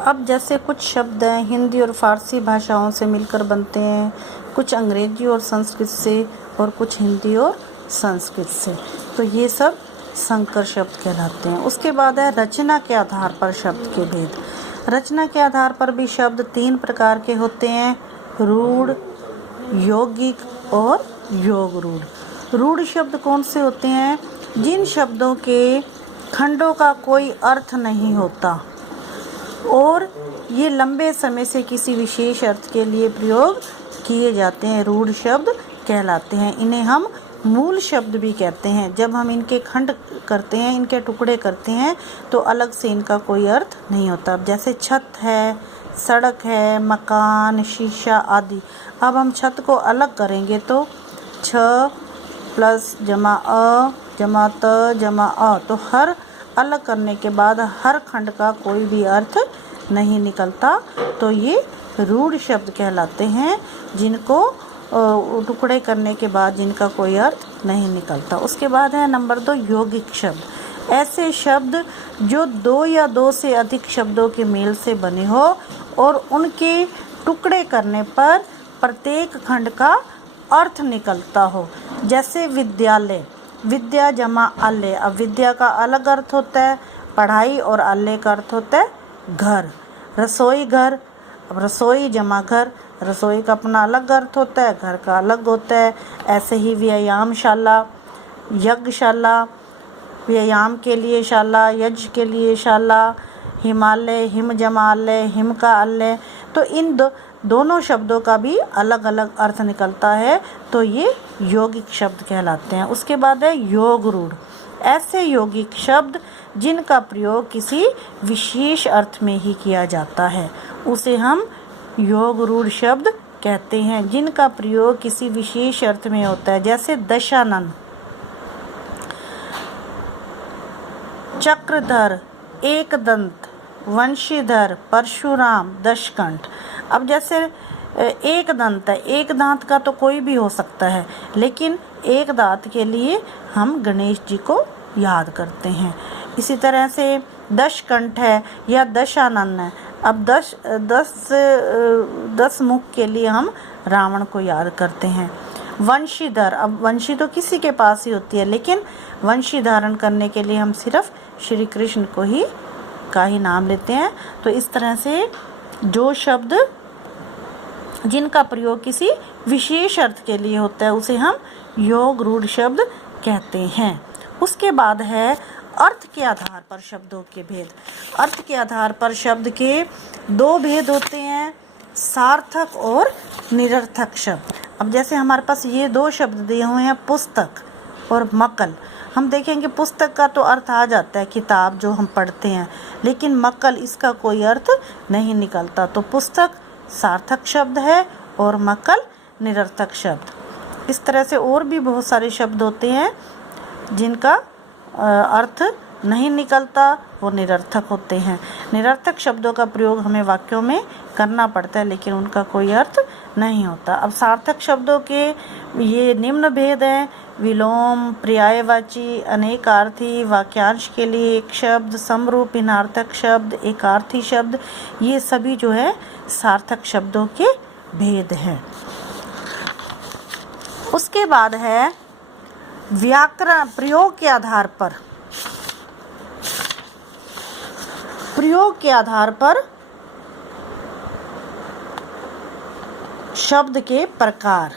अब जैसे कुछ शब्द हैं हिंदी और फारसी भाषाओं से मिलकर बनते हैं, कुछ अंग्रेजी और संस्कृत से, और कुछ हिंदी और संस्कृत से, तो ये सब संकर शब्द कहलाते हैं। उसके बाद है रचना के आधार पर शब्द के भेद। रचना के आधार पर भी शब्द 3 प्रकार के होते हैं, रूढ़, यौगिक और योग रूढ़। रूढ़ शब्द कौन से होते हैं? जिन शब्दों के खंडों का कोई अर्थ नहीं होता और ये लंबे समय से किसी विशेष अर्थ के लिए प्रयोग किए जाते हैं, रूढ़ शब्द कहलाते हैं। इन्हें हम मूल शब्द भी कहते हैं। जब हम इनके खंड करते हैं, इनके टुकड़े करते हैं, तो अलग से इनका कोई अर्थ नहीं होता। जैसे छत है, सड़क है, मकान, शीशा आदि। अब हम छत को अलग करेंगे तो छ प्लस जमा अ जमा त जमा अ, तो हर अलग करने के बाद हर खंड का कोई भी अर्थ नहीं निकलता, तो ये रूढ़ शब्द कहलाते हैं, जिनको टुकड़े करने के बाद जिनका कोई अर्थ नहीं निकलता। उसके बाद है नंबर 2 यौगिक शब्द। ऐसे शब्द जो 2 या 2 से अधिक शब्दों के मेल से बने हो और उनके टुकड़े करने पर प्रत्येक खंड का अर्थ निकलता हो। जैसे विद्यालय, विद्या जमा आलय। अब विद्या का अलग अर्थ होता है पढ़ाई और आलय का अर्थ होता है घर। रसोई घर, अब रसोई जमा घर, रसोई का अपना अलग अर्थ होता है, घर का अलग होता है। ऐसे ही व्यायामशाला, यज्ञशाला, व्यायाम के लिए शाला, यज्ञ के लिए शाला, हिमालय, हिम जमा आलय, हिम का आलय। तो इन दोनों शब्दों का भी अलग अलग अर्थ निकलता है, तो ये यौगिक शब्द कहलाते हैं। उसके बाद है योग रूढ़। ऐसे यौगिक शब्द जिनका प्रयोग किसी विशेष अर्थ में ही किया जाता है, उसे हम योग रूढ़ शब्द कहते हैं, जिनका प्रयोग किसी विशेष अर्थ में होता है। जैसे दशानन, चक्रधर, एकदंत, वंशीधर, परशुराम, दशकंठ। अब जैसे एक दंत है, एक दांत का तो कोई भी हो सकता है, लेकिन एक दांत के लिए हम गणेश जी को याद करते हैं। इसी तरह से दशकंठ है या दशानन है। अब 10 मुख के लिए हम रावण को याद करते हैं। वंशीधर, अब वंशी तो किसी के पास ही होती है, लेकिन वंशी धारण करने के लिए हम सिर्फ श्री कृष्ण को ही का ही नाम लेते हैं। तो इस तरह से जो शब्द जिनका प्रयोग किसी विशेष अर्थ के लिए होता है, उसे हम योग रूढ़ शब्द कहते हैं। उसके बाद है अर्थ के आधार पर शब्दों के भेद। अर्थ के आधार पर शब्द के 2 भेद होते हैं, सार्थक और निरर्थक शब्द। अब जैसे हमारे पास ये 2 शब्द दिए हुए हैं, पुस्तक और मक्कल। हम देखेंगे पुस्तक का तो अर्थ आ जाता है किताब जो हम पढ़ते हैं, लेकिन मक्कल इसका कोई अर्थ नहीं निकलता। तो पुस्तक सार्थक शब्द है और मक्कल निरर्थक शब्द। इस तरह से और भी बहुत सारे शब्द होते हैं जिनका अर्थ नहीं निकलता, वो निरर्थक होते हैं। निरर्थक शब्दों का प्रयोग हमें वाक्यों में करना पड़ता है, लेकिन उनका कोई अर्थ नहीं होता। अब सार्थक शब्दों के ये निम्न भेद हैं: विलोम, पर्यायवाची, अनेकार्थी, वाक्यांश के लिए एक शब्द, समरूप, भिन्नार्थक शब्द, एकार्थी शब्द। ये सभी जो है सार्थक शब्दों के भेद हैं। उसके बाद है व्याकरण। प्रयोग के आधार पर, प्रयोग के आधार पर शब्द के प्रकार।